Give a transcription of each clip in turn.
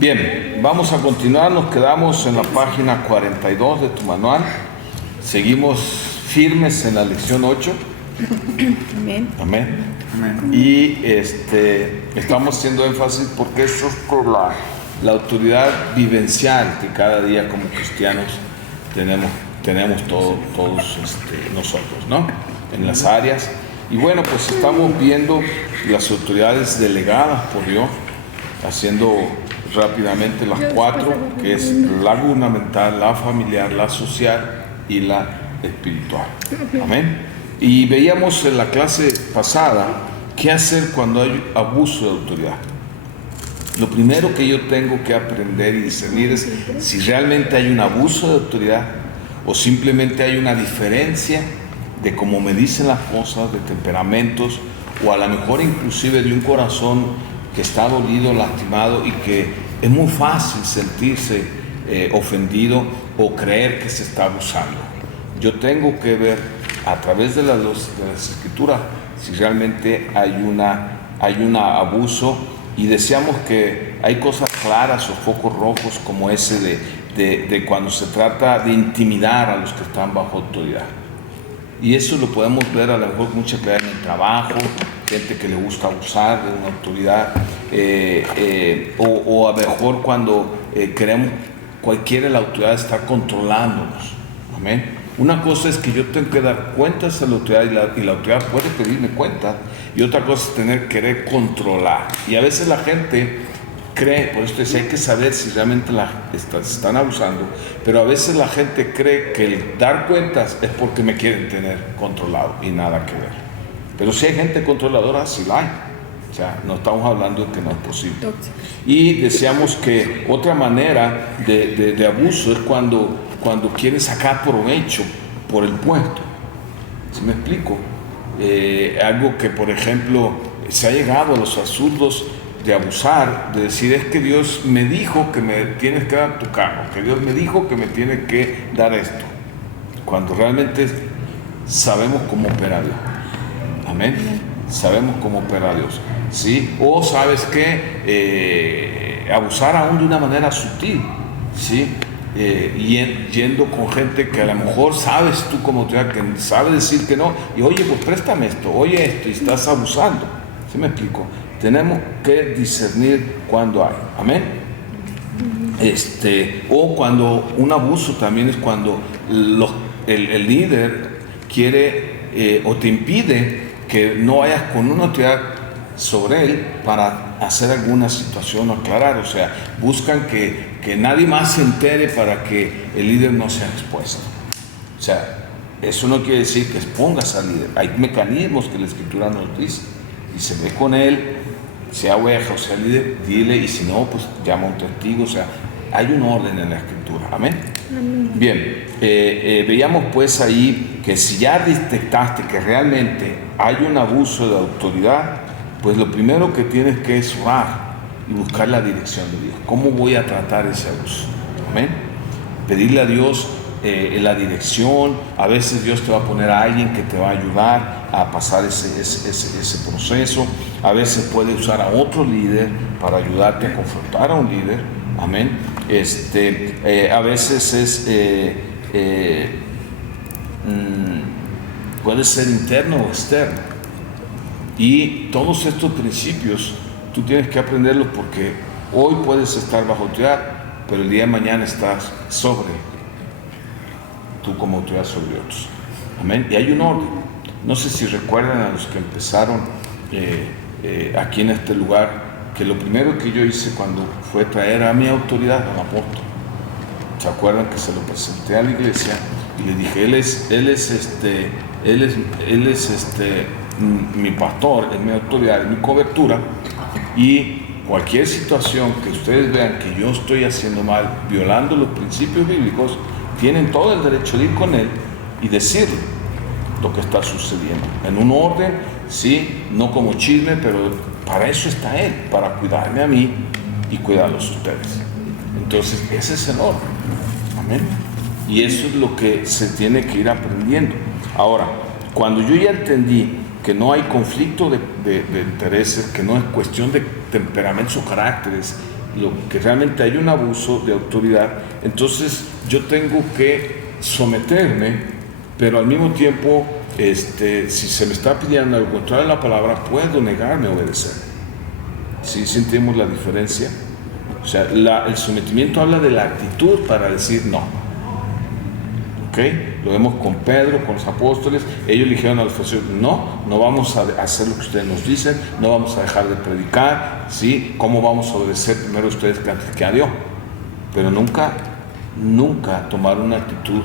Bien, vamos a continuar, nos quedamos en la página 42 de tu manual, seguimos firmes en la lección 8. Amén. Amén. Amén. Y estamos haciendo énfasis porque eso es por la autoridad vivencial que cada día como cristianos tenemos todos nosotros, ¿no? En las áreas. Y bueno, pues estamos viendo las autoridades delegadas por Dios, haciendo rápidamente las 4, que es la gubernamental, la familiar, la social y la espiritual. Amén. Y veíamos en la clase pasada qué hacer cuando hay abuso de autoridad. Lo primero que yo tengo que aprender y discernir es si realmente hay un abuso de autoridad o simplemente hay una diferencia de cómo me dicen las cosas, de temperamentos, o a lo mejor inclusive de un corazón que está dolido, lastimado y que es muy fácil sentirse ofendido o creer que se está abusando. Yo tengo que ver a través de las escrituras si realmente hay un abuso, y deseamos que hay cosas claras o focos rojos como ese de cuando se trata de intimidar a los que están bajo autoridad. Y eso lo podemos ver a lo mejor mucha claridad en el trabajo, gente que le gusta abusar de una autoridad, o a lo mejor cuando queremos, cualquiera de la autoridad está controlándonos. Amén. Una cosa es que yo tengo que dar cuentas a la autoridad y la autoridad puede pedirme cuentas, y otra cosa es querer controlar. Y a veces la gente cree, por esto hay que saber si realmente están abusando, pero a veces la gente cree que el dar cuentas es porque me quieren tener controlado, y nada que ver. Pero si hay gente controladora, sí la hay. O sea, no estamos hablando de que no es posible. Y decíamos que otra manera de abuso es cuando quieren sacar provecho por el puesto. ¿Sí me explico? Algo que, por ejemplo, se ha llegado a los absurdos de abusar, de decir, es que Dios me dijo que me tienes que dar tu carro, que Dios me dijo que me tiene que dar esto, cuando realmente sabemos cómo opera Dios. Amén. Sabemos cómo opera Dios, ¿sí? O sabes que abusar aún de una manera sutil, ¿sí? Yendo con gente que a lo mejor sabes tú como que sabe decir que no, y oye, pues préstame esto, oye esto, y estás abusando. ¿Sí me explico? Tenemos que discernir cuando hay. Amén. O cuando un abuso también es cuando el líder quiere o te impide que no vayas con una autoridad sobre él para hacer alguna situación o aclarar. O sea, buscan que nadie más se entere para que el líder no sea expuesto. O sea, eso no quiere decir que expongas al líder. Hay mecanismos que la Escritura nos dice. Y se ve con él, sea oveja o sea líder, dile, y si no, pues llama a un testigo. O sea, hay un orden en la Escritura. Amén. Amén. Bien, veíamos pues ahí que si ya detectaste que realmente hay un abuso de autoridad, pues lo primero que tienes que es orar y buscar la dirección de Dios. ¿Cómo voy a tratar ese abuso? Amén. Pedirle a Dios la dirección. A veces Dios te va a poner a alguien que te va a ayudar a pasar ese proceso. A veces puede usar a otro líder para ayudarte a confrontar a un líder. Amén. A veces puede ser interno o externo. Y todos estos principios tú tienes que aprenderlos, porque hoy puedes estar bajo autoridad, pero el día de mañana estás tú como autoridad sobre otros. Amén. Y hay un orden. No sé si recuerdan a los que empezaron aquí en este lugar, que lo primero que yo hice cuando fue traer a mi autoridad a un apóstol. ¿Se acuerdan que se lo presenté a la iglesia y le dije, él es mi pastor, es mi autoridad, es mi cobertura, y cualquier situación que ustedes vean que yo estoy haciendo mal, violando los principios bíblicos, tienen todo el derecho de ir con él y decirle lo que está sucediendo en un orden, sí, no como chisme, pero para eso está él, para cuidarme a mí y cuidarlos a ustedes. Entonces ese es el orden. Amén. Y eso es lo que se tiene que ir aprendiendo. Ahora, cuando yo ya entendí que no hay conflicto de intereses, que no es cuestión de temperamentos o caracteres, lo que realmente hay un abuso de autoridad, entonces yo tengo que someterme, pero al mismo tiempo, si se me está pidiendo algo contrario a la palabra, puedo negarme a obedecer. ¿Sí sentimos la diferencia? O sea, el sometimiento habla de la actitud para decir no. ¿Ok? Lo vemos con Pedro, con los apóstoles. Ellos le dijeron a los fariseos: no vamos a hacer lo que ustedes nos dicen, no vamos a dejar de predicar, ¿sí? ¿Cómo vamos a obedecer primero a ustedes que antes que a Dios? Pero nunca tomar una actitud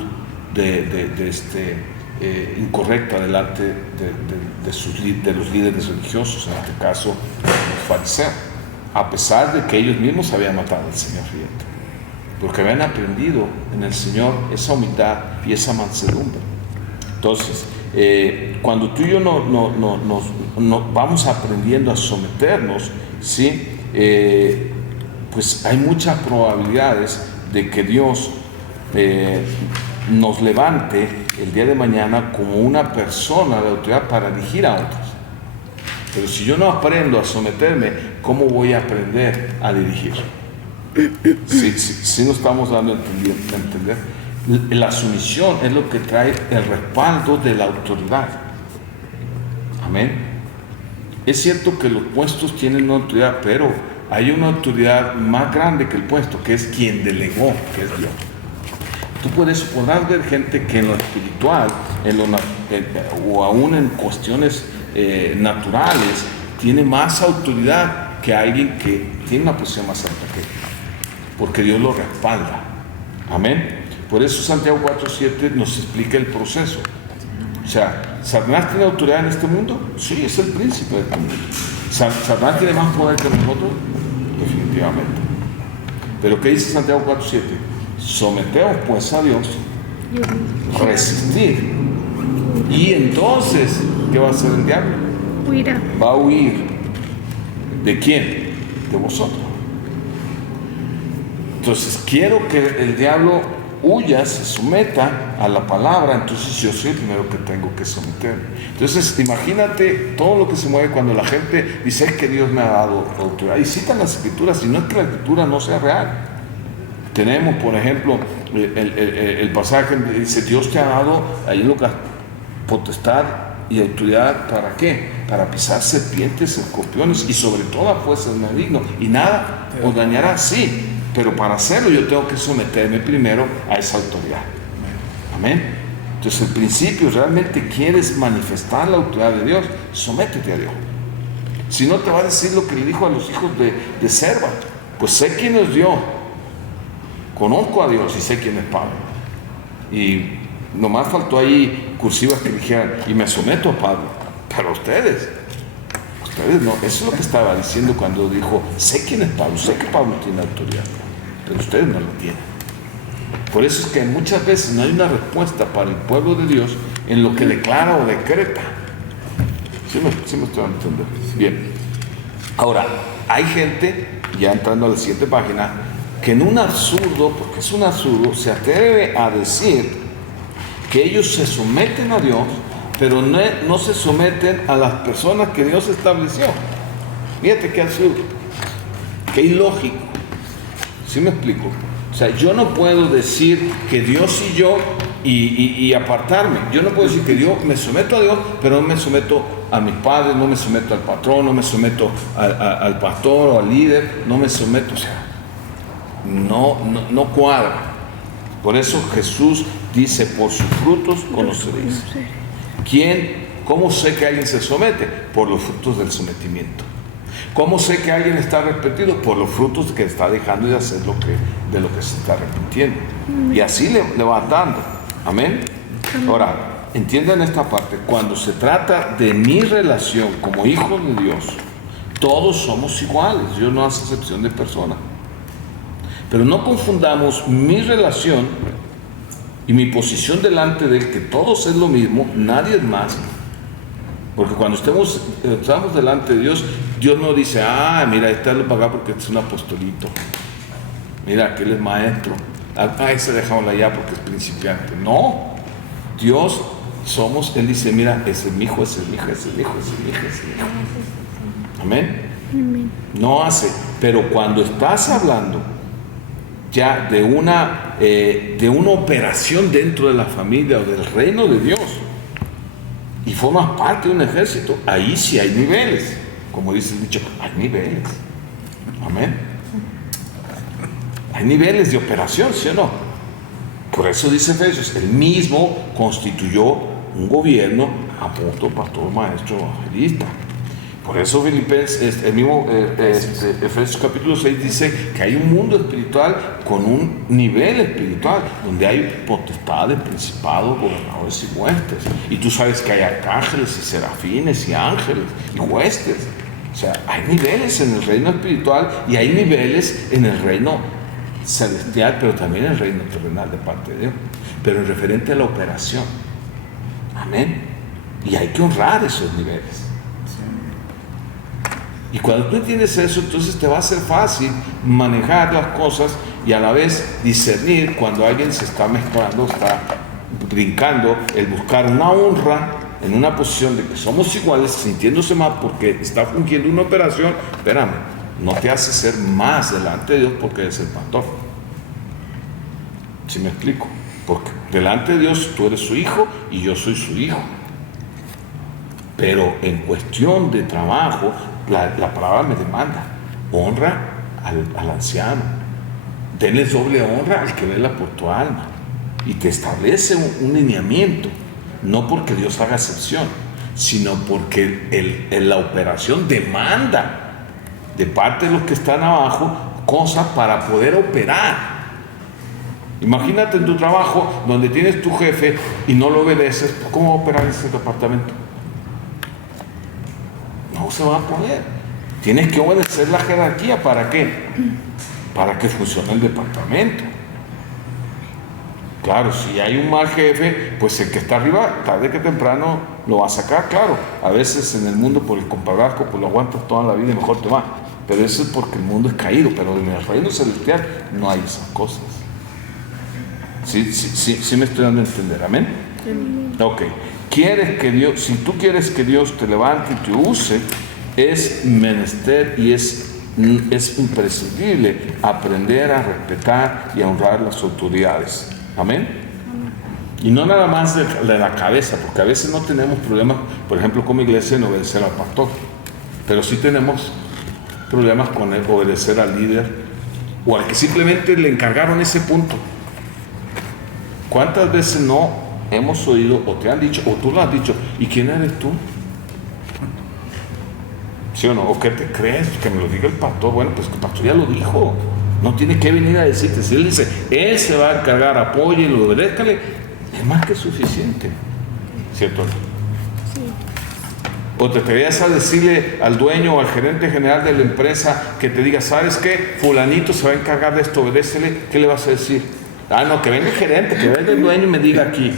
incorrecta delante de los líderes religiosos, en este caso los fariseos, a pesar de que ellos mismos habían matado al Señor, fíjate, porque habían aprendido en el Señor esa humildad y esa mansedumbre. Entonces, cuando tú y yo nos vamos aprendiendo a someternos, ¿sí? Pues hay muchas probabilidades de que Dios nos levante el día de mañana como una persona de autoridad para dirigir a otros. Pero si yo no aprendo a someterme, ¿cómo voy a aprender a dirigir? Si nos estamos dando a entender. La sumisión es lo que trae el respaldo de la autoridad. Amén. Es cierto que los puestos tienen una autoridad, pero hay una autoridad más grande que el puesto, que es quien delegó, que es Dios. Tú podrás ver gente que en lo espiritual, o aún en cuestiones naturales, tiene más autoridad que alguien que tiene una posición más alta que él, porque Dios lo respalda. Amén. Por eso Santiago 4:7 nos explica el proceso. O sea, ¿Satanás tiene autoridad en este mundo? Sí, es el príncipe de este mundo. ¿Satanás tiene más poder que nosotros? Definitivamente. Pero ¿qué dice Santiago 4:7? Someteos pues a Dios, resistir, y entonces, ¿qué va a hacer el diablo? Huirá. Va a huir. ¿De quién? De vosotros. Entonces, quiero que el diablo huya, se someta a la palabra, entonces yo soy el primero que tengo que someterme. Entonces, imagínate todo lo que se mueve cuando la gente dice: es que Dios me ha dado autoridad, y citan las escrituras, y no es que la escritura no sea real. Tenemos, por ejemplo, el pasaje que dice: Dios te ha dado, ahí en Lucas, potestad y autoridad, ¿para qué? Para pisar serpientes, escorpiones y sobre todas fuerzas malignas, y nada os dañará. Sí, pero para hacerlo yo tengo que someterme primero a esa autoridad. Amén. Entonces, el principio: realmente quieres manifestar la autoridad de Dios, sométete a Dios. Si no, te va a decir lo que le dijo a los hijos de Serva: pues sé quién es Dios, conozco a Dios y sé quién es Pablo. Y nomás faltó ahí cursivas que dijeran: y me someto a Pablo. Pero ustedes no. Eso es lo que estaba diciendo cuando dijo: sé quién es Pablo, sé que Pablo tiene autoridad, pero ustedes no lo tienen. Por eso es que muchas veces no hay una respuesta para el pueblo de Dios en lo que declara o decreta. ¿Sí me estoy dando a entender? Bien. Ahora, hay gente, ya entrando a la siguiente página, que en un absurdo, porque es un absurdo, se atreve a decir que ellos se someten a Dios, pero no se someten a las personas que Dios estableció. Fíjate qué absurdo, qué ilógico. ¿Sí me explico? O sea, yo no puedo decir que Dios y yo y apartarme. Yo no puedo decir que yo me someto a Dios, pero no me someto a mis padres, no me someto al patrón, no me someto al pastor o al líder, no me someto. O sea, no cuadra. Por eso Jesús dice: por sus frutos conoceréis. ¿Cómo sé que alguien se somete? Por los frutos del sometimiento. ¿Cómo sé que alguien está arrepentido? Por los frutos que está dejando de hacer de lo que se está arrepintiendo. Y así le va dando. Amén. Ahora, entiendan esta parte: cuando se trata de mi relación como hijo de Dios, todos somos iguales. Dios no hace excepción de persona. Pero no confundamos mi relación y mi posición delante de Él, que todos es lo mismo, nadie es más. Porque cuando estamos delante de Dios, Dios no dice: mira, este lo paga porque es un apostolito, mira, aquel es maestro, ese dejámoslo allá porque es principiante. No, Dios somos, Él dice: mira, ese es mi hijo, ese es mi hijo, ese es mi hijo, ese es mi hijo, ese es mi hijo. Amén. Amén. No hace. Pero cuando estás hablando ya de una operación dentro de la familia o del reino de Dios y formas parte de un ejército, ahí sí hay niveles. Como dice el dicho, hay niveles. Amén. Hay niveles de operación, ¿sí o no? Por eso dice Efesios, él mismo constituyó un gobierno a punto, pastor, maestro, evangelista. Por eso Filipenses, el mismo Efesios capítulo 6 dice que hay un mundo espiritual con un nivel espiritual donde hay potestades, principados, gobernadores y huestes. Y tú sabes que hay arcángeles y serafines y ángeles y huestes. O sea, hay niveles en el reino espiritual y hay niveles en el reino celestial, pero también en el reino terrenal de parte de Dios. Pero en referente a la operación. Amén. Y hay que honrar esos niveles. Y cuando tú entiendes eso, entonces te va a ser fácil manejar las cosas y a la vez discernir cuando alguien se está mezclando, está brincando, el buscar una honra en una posición de que somos iguales, sintiéndose más porque está fungiendo una operación. Espérame, no te hace ser más delante de Dios porque eres el pastor. ¿Sí me explico? Porque delante de Dios tú eres su hijo y yo soy su hijo. Pero en cuestión de trabajo, la palabra me demanda, honra al anciano, denle doble honra al que vela por tu alma, y te establece un lineamiento, no porque Dios haga excepción, sino porque la operación demanda de parte de los que están abajo cosas para poder operar. Imagínate en tu trabajo donde tienes tu jefe y no lo obedeces, ¿cómo va a operar ese departamento? No se va a poder. Tienes que obedecer la jerarquía. ¿Para qué? Para que funcione el departamento. Claro, si hay un mal jefe, pues el que está arriba, tarde que temprano lo va a sacar. Claro, a veces en el mundo por el compadrazgo, pues lo aguantas toda la vida y mejor te va. Pero eso es porque el mundo es caído. Pero en el reino celestial no hay esas cosas. Sí me estoy dando a entender. ¿Amén? Ok. Quieres que Dios, si tú quieres que Dios te levante y te use, es menester y es imprescindible aprender a respetar y a honrar las autoridades. Amén. Y no nada más de la cabeza, porque a veces no tenemos problemas, por ejemplo, como iglesia, en obedecer al pastor, pero sí tenemos problemas con obedecer al líder o al que simplemente le encargaron ese punto. ¿Cuántas veces no hemos oído o te han dicho o tú lo has dicho, ¿y quién eres tú? ¿Sí o no? ¿O qué te crees? Que me lo diga el pastor. Bueno, pues el pastor ya lo dijo, no tiene que venir a decirte. Si él dice, él se va a encargar, apóyelo, obedézcale, es más que suficiente, ¿cierto? Sí. O te atreverías a decirle al dueño o al gerente general de la empresa que te diga, ¿sabes qué? Fulanito se va a encargar de esto, obedécele. ¿Qué le vas a decir? Ah, no, que venga el gerente, que venga el dueño y me diga aquí.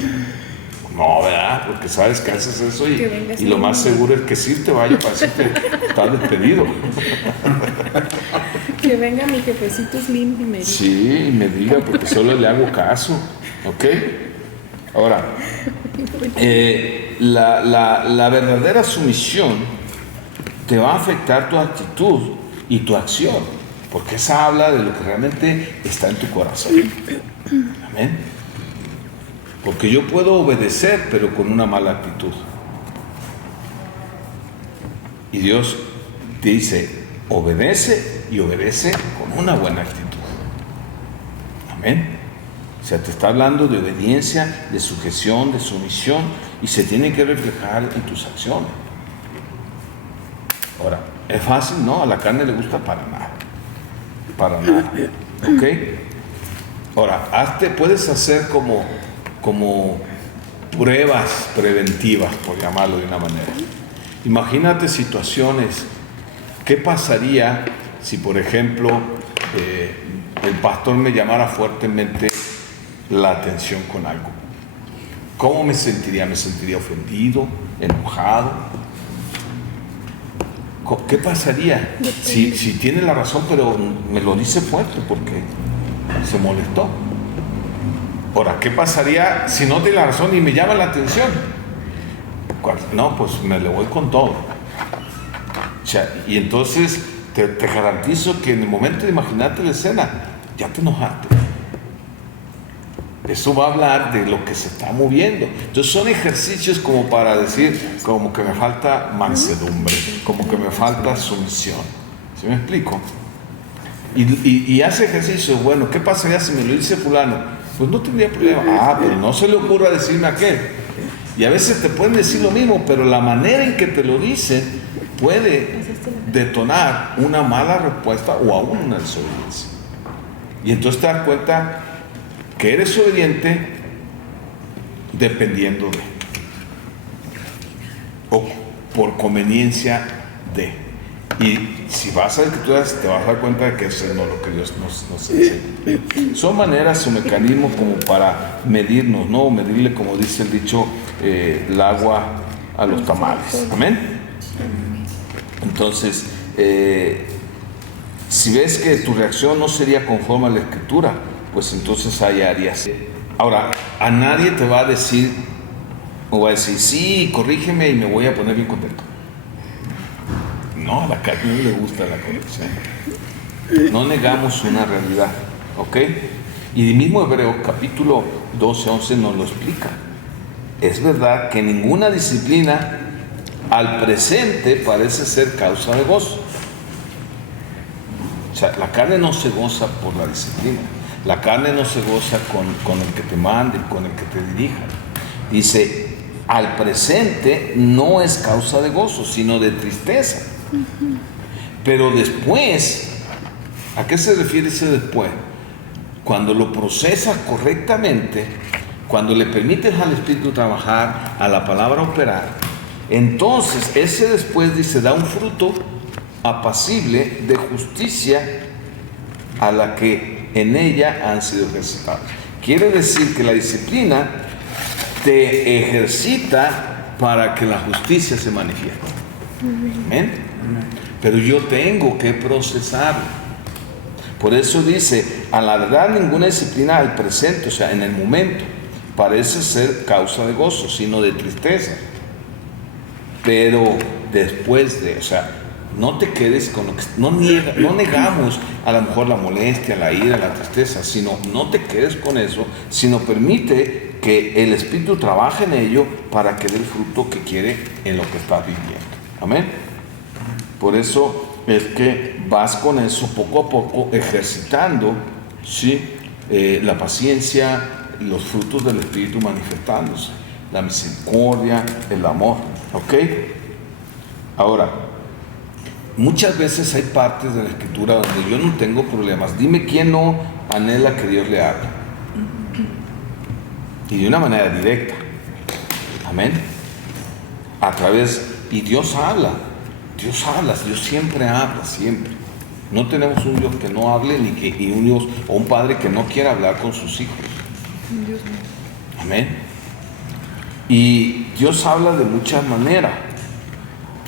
No, ¿verdad? Porque sabes que haces eso y lo más seguro es que sí te vaya para decirte, estás despedido. Que venga mi jefecito Slim y me diga. Sí, y me diga, porque solo le hago caso. ¿Ok? Ahora, la verdadera sumisión te va a afectar tu actitud y tu acción, porque esa habla de lo que realmente está en tu corazón. Amén. Porque yo puedo obedecer, pero con una mala actitud. Y Dios te dice, obedece y obedece con una buena actitud. Amén. O sea, te está hablando de obediencia, de sujeción, de sumisión, y se tiene que reflejar en tus acciones. Ahora, ¿es fácil? No, a la carne le gusta para nada. Para nada. ¿Ok? Ahora, puedes hacer como pruebas preventivas, por llamarlo de una manera. Imagínate situaciones. ¿Qué pasaría si, por ejemplo, el pastor me llamara fuertemente la atención con algo? ¿Cómo me sentiría? ¿Me sentiría ofendido, enojado? ¿Qué pasaría si tiene la razón, pero me lo dice fuerte porque se molestó? Ahora, ¿qué pasaría si no tiene la razón y me llama la atención? No, pues me le voy con todo. O sea, y entonces te garantizo que en el momento de imaginarte la escena, ya te enojaste. Eso va a hablar de lo que se está moviendo. Entonces son ejercicios como para decir, como que me falta mansedumbre, como que me falta sumisión. ¿Sí me explico? Y hace ejercicio. Bueno, ¿qué pasaría si me lo dice fulano? Pues no tendría problema. Pero no se le ocurra decirme aquel. Y a veces te pueden decir lo mismo, pero la manera en que te lo dicen puede detonar una mala respuesta o aún una desobediencia. Y entonces te das cuenta que eres obediente dependiendo de, o por conveniencia de. Y si vas a las Escrituras, te vas a dar cuenta de que eso no es lo que Dios nos enseña. Son maneras o mecanismos como para medirnos, ¿no? Medirle, como dice el dicho, el agua a los tamales. Amén. Entonces, si ves que tu reacción no sería conforme a la Escritura, pues entonces hay áreas. Ahora, a nadie te va a decir, o va a decir, sí, corrígeme y me voy a poner bien contento. No, a la carne no le gusta la corrección. No negamos una realidad, ¿ok? Y el mismo Hebreos capítulo 12, 11 nos lo explica. Es verdad que ninguna disciplina al presente parece ser causa de gozo. O sea, la carne no se goza por la disciplina. La carne no se goza con el que te mande, con el que te dirija. Dice, al presente no es causa de gozo, sino de tristeza. Pero después, ¿a qué se refiere ese después? Cuando lo procesas correctamente, cuando le permites al Espíritu trabajar, a la palabra operar, entonces ese después dice, da un fruto apacible de justicia a la que en ella han sido ejercitados. Quiere decir que la disciplina te ejercita para que la justicia se manifieste. ¿Amén? Pero yo tengo que procesarlo. Por eso dice, a la verdad ninguna disciplina al presente, o sea, en el momento, parece ser causa de gozo, sino de tristeza. Pero después de, o sea, no te quedes con lo que... No negamos a lo mejor la molestia, la ira, la tristeza, sino no te quedes con eso, sino permite que el Espíritu trabaje en ello para que dé el fruto que quiere en lo que estás viviendo. Amén. Por eso es que vas con eso poco a poco ejercitando, ¿sí? La paciencia, los frutos del Espíritu manifestándose, la misericordia, el amor, ¿ok? Ahora, muchas veces hay partes de la Escritura donde yo no tengo problemas. Dime quién no anhela que Dios le hable. Y de una manera directa. Amén. A través, y Dios habla, Dios siempre habla, siempre. No tenemos un Dios que no hable, y un Dios o un padre que no quiera hablar con sus hijos. Amén. Y Dios habla de muchas maneras.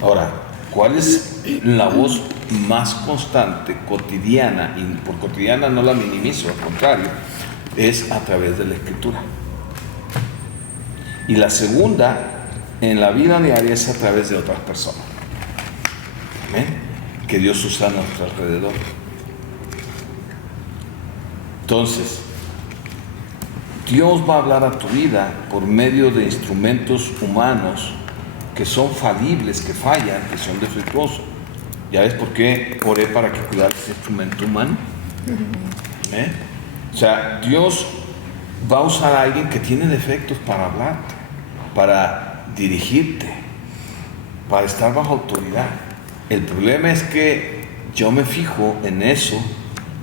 Ahora, ¿cuál es la voz más constante, cotidiana? Y por cotidiana no la minimizo, al contrario, es a través de la Escritura. Y la segunda, en la vida diaria, es a través de otras personas. Amén. Que Dios usa a nuestro alrededor. Entonces, Dios va a hablar a tu vida por medio de instrumentos humanos que son falibles, que fallan, que son defectuosos. ¿Ya ves por qué oré para que cuidara ese instrumento humano? ¿Eh? O sea, Dios va a usar a alguien que tiene defectos para hablarte, para dirigirte, para estar bajo autoridad. El problema es que yo me fijo en eso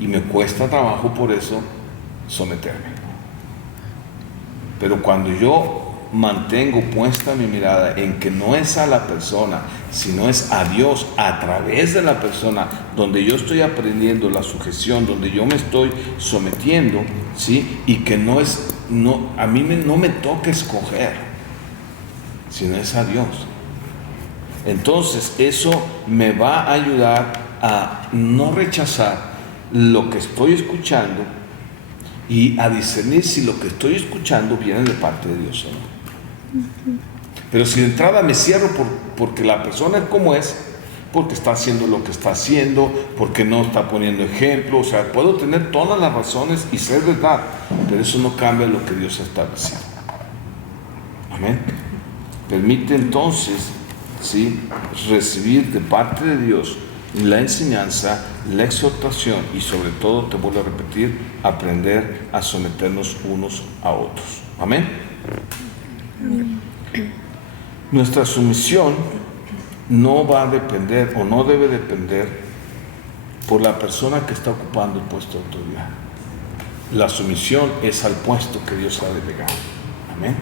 y me cuesta trabajo por eso someterme. Pero cuando yo mantengo puesta mi mirada en que no es a la persona, sino es a Dios a través de la persona, donde yo estoy aprendiendo la sujeción, donde yo me estoy sometiendo, ¿sí? Y que a mí no me toca escoger, sino es a Dios. Entonces eso me va a ayudar a no rechazar lo que estoy escuchando y a discernir si lo que estoy escuchando viene de parte de Dios o no. Pero si de entrada me cierro porque la persona es como es, porque está haciendo lo que está haciendo, porque no está poniendo ejemplo. O sea, puedo tener todas las razones y ser verdad, pero eso no cambia lo que Dios ha establecido. Amén. Permite entonces, ¿sí?, recibir de parte de Dios la enseñanza, la exhortación y sobre todo, te vuelvo a repetir, aprender a someternos unos a otros. Amén. Nuestra sumisión no va a depender o no debe depender por la persona que está ocupando el puesto de autoridad. La sumisión es al puesto que Dios ha delegado. Amén.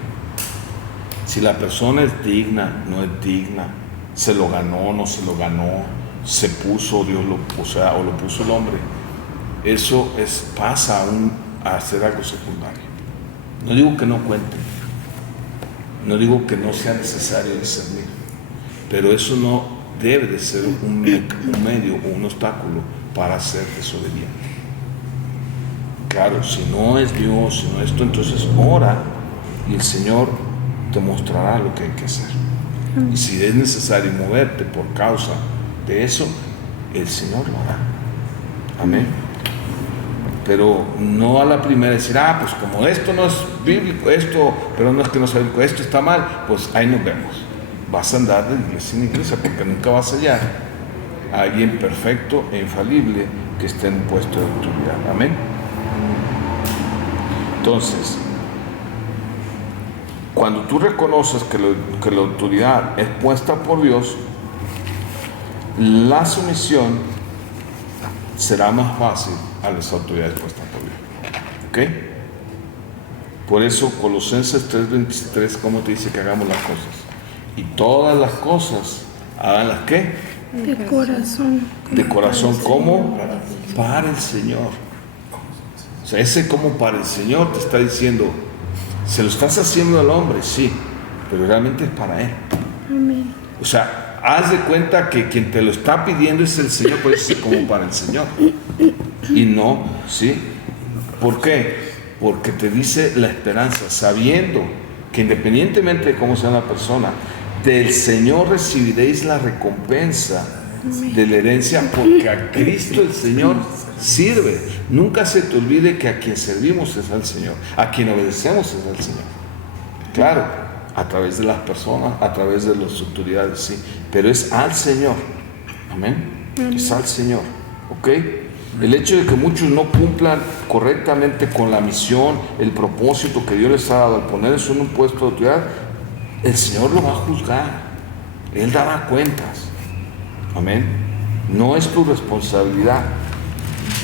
Si la persona es digna, no es digna, se lo ganó, no se lo ganó, se puso, Dios lo puso, o lo puso el hombre, eso pasa a ser algo secundario. No digo que no cuente, no digo que no sea necesario discernir, pero eso no debe de ser un medio o un obstáculo para ser desobediente. Claro, si no es Dios, si no es esto, entonces ora y el Señor te mostrará lo que hay que hacer. Y si es necesario moverte por causa de eso, el Señor lo hará. Amén. Pero no a la primera decir, pues como esto no es bíblico, pero no es que no sea bíblico, esto está mal, pues ahí nos vemos. Vas a andar de iglesia en iglesia porque nunca vas a hallar a alguien perfecto e infalible que esté en un puesto de autoridad. Amén. Entonces, cuando tú reconoces que la autoridad es puesta por Dios, la sumisión será más fácil a las autoridades puestas por Dios. ¿Ok? Por eso Colosenses 3:23, ¿cómo te dice que hagamos las cosas? Y todas las cosas, ¿háganlas qué? De corazón. De corazón, ¿cómo? Para el Señor. O sea, ese como para el Señor te está diciendo, ¿se lo estás haciendo al hombre? Sí, pero realmente es para Él. Amén. O sea, haz de cuenta que quien te lo está pidiendo es el Señor, por eso es como para el Señor. Y no, ¿sí? ¿Por qué? Porque te dice la esperanza, sabiendo que independientemente de cómo sea la persona, del Señor recibiréis la recompensa de la herencia, porque a Cristo el Señor sirve. Nunca se te olvide que a quien servimos es al Señor, a quien obedecemos es al Señor. Claro, a través de las personas, a través de las autoridades, sí, pero es al Señor. Amén. Es al Señor. ¿Ok? El hecho de que muchos no cumplan correctamente con la misión, el propósito que Dios les ha dado al ponerse en un puesto de autoridad, el Señor lo va a juzgar. Él dará cuentas. Amén. No es tu responsabilidad.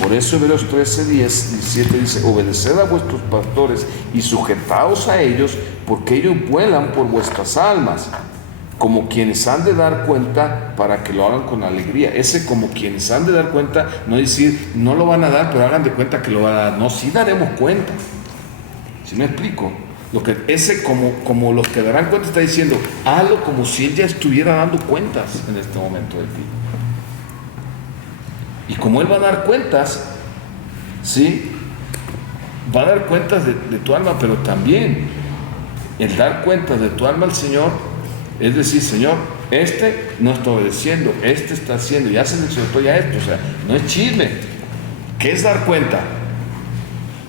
Por eso Hebreos 13:17 dice, obedeced a vuestros pastores y sujetaos a ellos, porque ellos vuelan por vuestras almas, como quienes han de dar cuenta, para que lo hagan con alegría. Ese como quienes han de dar cuenta, no decir, no lo van a dar, pero hagan de cuenta que lo van a dar. No, sí daremos cuenta. ¿Sí me explico? Ese como los que darán cuenta está diciendo, hazlo como si él ya estuviera dando cuentas en este momento de ti. Y como él va a dar cuentas, ¿sí? Va a dar cuentas de tu alma, pero también el dar cuentas de tu alma al Señor, es decir, Señor, este no está obedeciendo, este está haciendo, ya se le exhortó ya esto, o sea, no es chisme. ¿Qué es dar cuenta?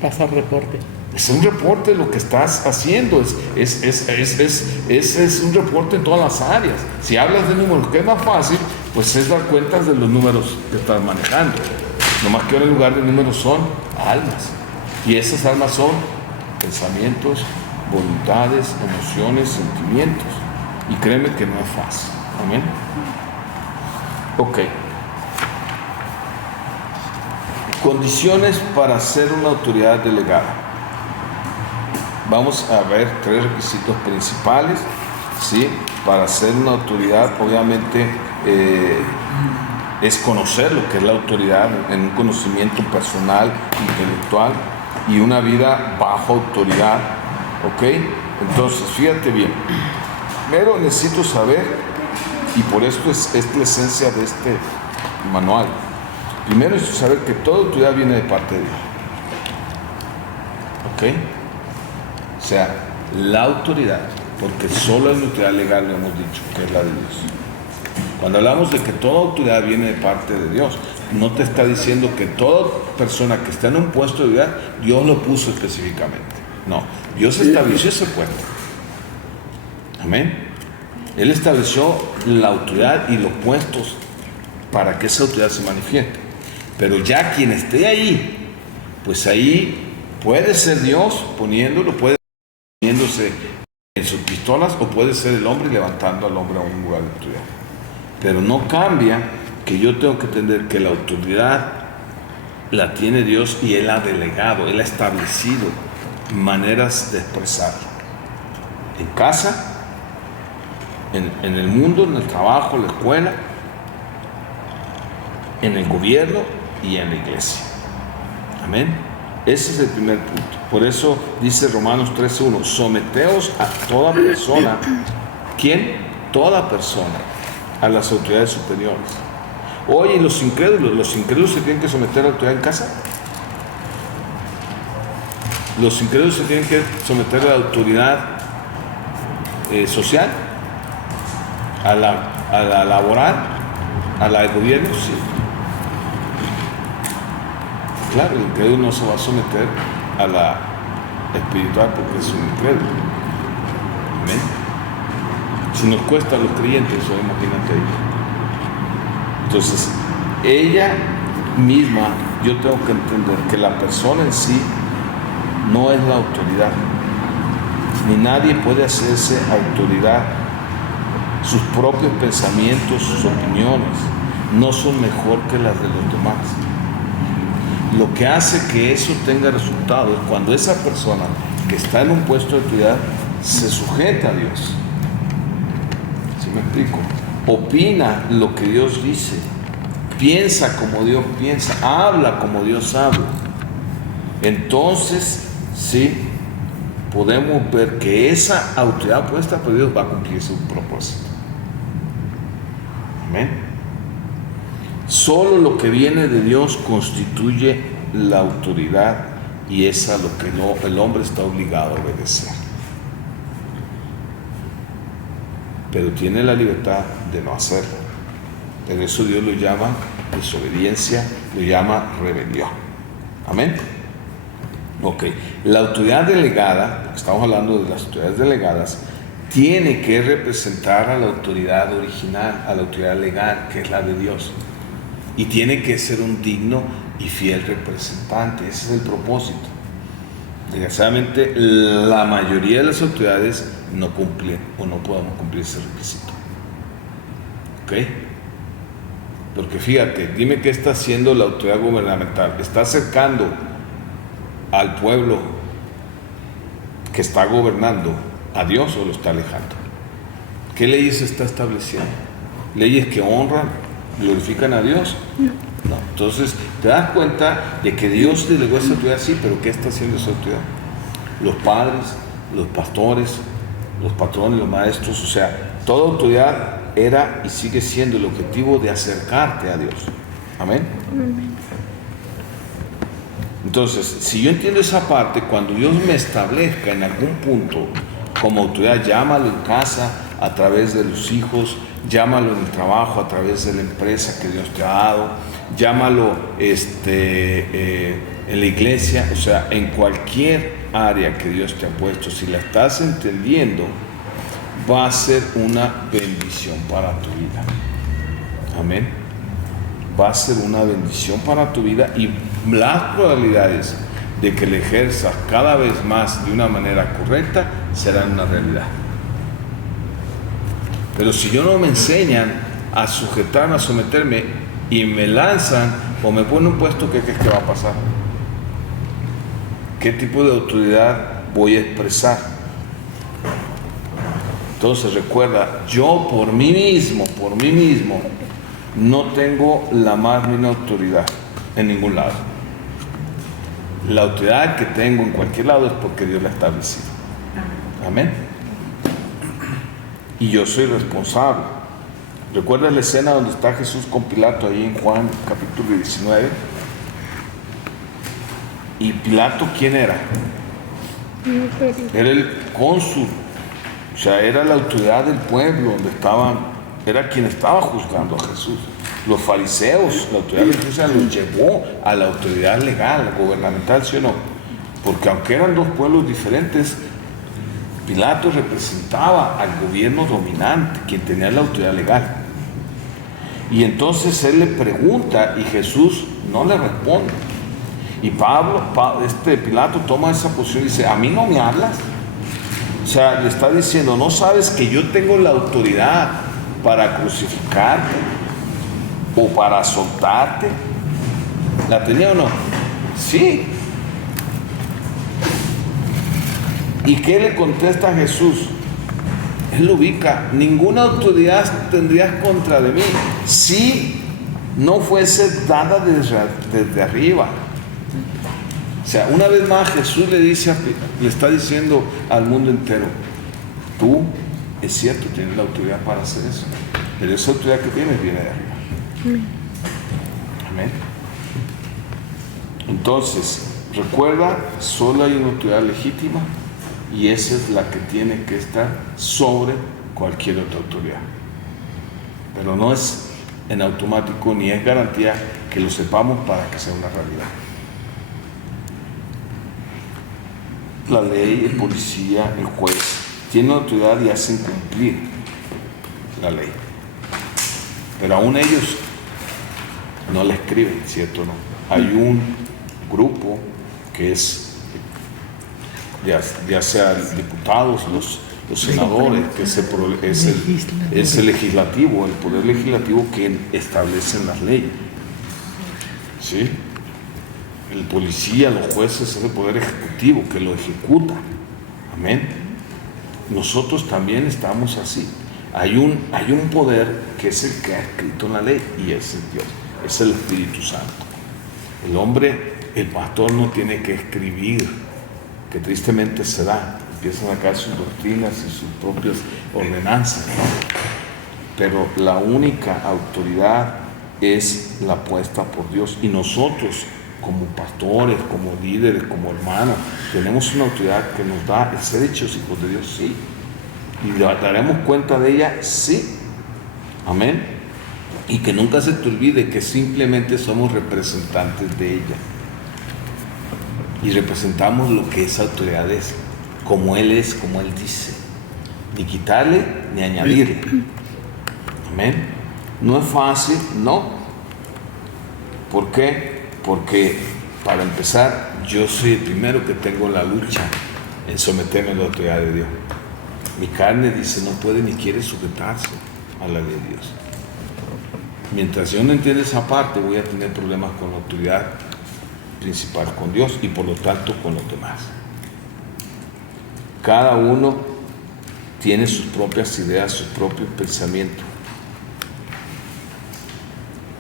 Pasar reporte. Es un reporte de lo que estás haciendo, es un reporte en todas las áreas. Si hablas de números, ¿qué es más fácil? Pues es dar cuentas de los números que estás manejando. Nomás que ahora en lugar de números son almas. Y esas almas son pensamientos, voluntades, emociones, sentimientos. Y créeme que no es fácil. Amén. Ok. Condiciones para ser una autoridad delegada. Vamos a ver 3 requisitos principales, ¿sí? Para ser una autoridad, obviamente, es conocer lo que es la autoridad en un conocimiento personal, intelectual y una vida bajo autoridad. ¿Ok? Entonces, fíjate bien. Primero necesito saber, y por esto es la esencia de este manual. Primero necesito saber que toda autoridad viene de parte de Dios. ¿Ok? O sea, la autoridad, porque solo es la autoridad legal, lo hemos dicho, que es la de Dios. Cuando hablamos de que toda autoridad viene de parte de Dios, no te está diciendo que toda persona que está en un puesto de autoridad, Dios lo puso específicamente. No, Dios estableció ese puesto. Amén. Él estableció la autoridad y los puestos para que esa autoridad se manifieste. Pero ya quien esté ahí, pues ahí puede ser Dios poniéndolo, puede ser poniéndose en sus pistolas, o puede ser el hombre levantando al hombre a un lugar de autoridad. Pero no cambia que yo tengo que entender que la autoridad la tiene Dios y Él ha delegado, Él ha establecido maneras de expresarla. En casa, en el mundo, en el trabajo, en la escuela, en el gobierno y en la iglesia. Amén. Ese es el primer punto. Por eso dice Romanos 13:1, someteos a toda persona. ¿Quién? Toda persona a las autoridades superiores. Oye, los incrédulos se tienen que someter a la autoridad en casa. Los incrédulos se tienen que someter a la autoridad social, a la laboral, a la del gobierno, sí. Claro, el incrédulo no se va a someter a la espiritual porque es un incrédulo. Amén. Si nos cuesta a los creyentes, eso imagínate ellos. Entonces, ella misma, yo tengo que entender que la persona en sí no es la autoridad. Ni nadie puede hacerse autoridad. Sus propios pensamientos, sus opiniones, no son mejor que las de los demás. Lo que hace que eso tenga resultado es cuando esa persona que está en un puesto de autoridad se sujeta a Dios. ¿Sí me explico? Opina lo que Dios dice, piensa como Dios piensa, habla como Dios habla. Entonces, sí, podemos ver que esa autoridad puesta por Dios va a cumplir su propósito. Amén. Solo lo que viene de Dios constituye la autoridad y es a lo que el hombre está obligado a obedecer. Pero tiene la libertad de no hacerlo. Por eso Dios lo llama desobediencia, lo llama rebelión. Amén. Ok. La autoridad delegada, estamos hablando de las autoridades delegadas, tiene que representar a la autoridad original, a la autoridad legal, que es la de Dios. Y tiene que ser un digno y fiel representante. Ese es el propósito. Desgraciadamente, la mayoría de las autoridades no cumplen o no podemos cumplir ese requisito. ¿Ok? Porque fíjate, dime qué está haciendo la autoridad gubernamental. ¿Está acercando al pueblo que está gobernando a Dios o lo está alejando? ¿Qué leyes está estableciendo? ¿Leyes que honran, glorifican a Dios? No. Entonces, te das cuenta de que Dios delegó esa autoridad, sí, pero ¿qué está haciendo esa autoridad? Los padres, los pastores, los patrones, los maestros, o sea, toda autoridad era y sigue siendo el objetivo de acercarte a Dios. Amén. Entonces, si yo entiendo esa parte, cuando Dios me establezca en algún punto como autoridad, llámalo en casa a través de los hijos, llámalo en el trabajo a través de la empresa que Dios te ha dado, llámalo en la iglesia, o sea, en cualquier área que Dios te ha puesto, si la estás entendiendo, va a ser una bendición para tu vida. Amén. Va a ser una bendición para tu vida y las probabilidades de que la ejerzas cada vez más de una manera correcta serán una realidad. Pero si yo no me enseñan a sujetarme, a someterme y me lanzan o me ponen un puesto, ¿qué crees que va a pasar? ¿Qué tipo de autoridad voy a expresar? Entonces recuerda, yo por mí mismo, no tengo la más mínima autoridad en ningún lado. La autoridad que tengo en cualquier lado es porque Dios la ha establecido. Amén. Y yo soy responsable. ¿Recuerdas la escena donde está Jesús con Pilato ahí en Juan capítulo 19? ¿Y Pilato quién era? Era el cónsul, o sea, era la autoridad del pueblo donde estaban era quien estaba juzgando a Jesús. Los fariseos, la autoridad religiosa los llevó a la autoridad legal, gubernamental, ¿sí o no? Porque aunque eran dos pueblos diferentes, Pilato representaba al gobierno dominante, quien tenía la autoridad legal. Y entonces él le pregunta y Jesús no le responde. Y Pilato toma esa posición y dice, ¿a mí no me hablas? O sea, le está diciendo, ¿no sabes que yo tengo la autoridad para crucificarte o para soltarte? ¿La tenía o no? Sí. ¿Y qué le contesta a Jesús? Él lo ubica, ninguna autoridad tendrías contra de mí si no fuese dada desde arriba. O sea, una vez más Jesús le está diciendo al mundo entero, tú, es cierto, tienes la autoridad para hacer eso, pero esa autoridad que tienes viene de arriba. Amén. Entonces, recuerda, solo hay una autoridad legítima y esa es la que tiene que estar sobre cualquier otra autoridad. Pero no es en automático ni es garantía que lo sepamos para que sea una realidad. La ley, el policía, el juez tienen autoridad y hacen cumplir la ley. Pero aún ellos no la escriben, ¿cierto o no? Hay un grupo que es ya sea diputados, los senadores, que es el legislativo, el poder legislativo que establecen las leyes. ¿Sí? El policía, los jueces, es el poder ejecutivo que lo ejecuta. Amén. Nosotros también estamos así. Hay un poder que es el que ha escrito la ley y es el Dios, es el Espíritu Santo. El hombre, el pastor no tiene que escribir, que tristemente se da, empiezan a caer sus doctrinas y sus propias ordenanzas, ¿no? Pero la única autoridad es la puesta por Dios, y nosotros como pastores, como líderes, como hermanos, tenemos una autoridad que nos da el ser hechos hijos de Dios, sí, y daremos cuenta de ella, sí, amén, y que nunca se te olvide que simplemente somos representantes de ella. Y representamos lo que esa autoridad es, como Él es, como Él dice, ni quitarle ni añadirle. Amén. No es fácil, no. ¿Por qué? Porque para empezar, yo soy el primero que tengo la lucha en someterme a la autoridad de Dios. Mi carne dice, no puede ni quiere sujetarse a la de Dios. Mientras yo no entienda esa parte, voy a tener problemas con la autoridad principal, con Dios, y por lo tanto con los demás. Cada uno tiene sus propias ideas, sus propios pensamientos,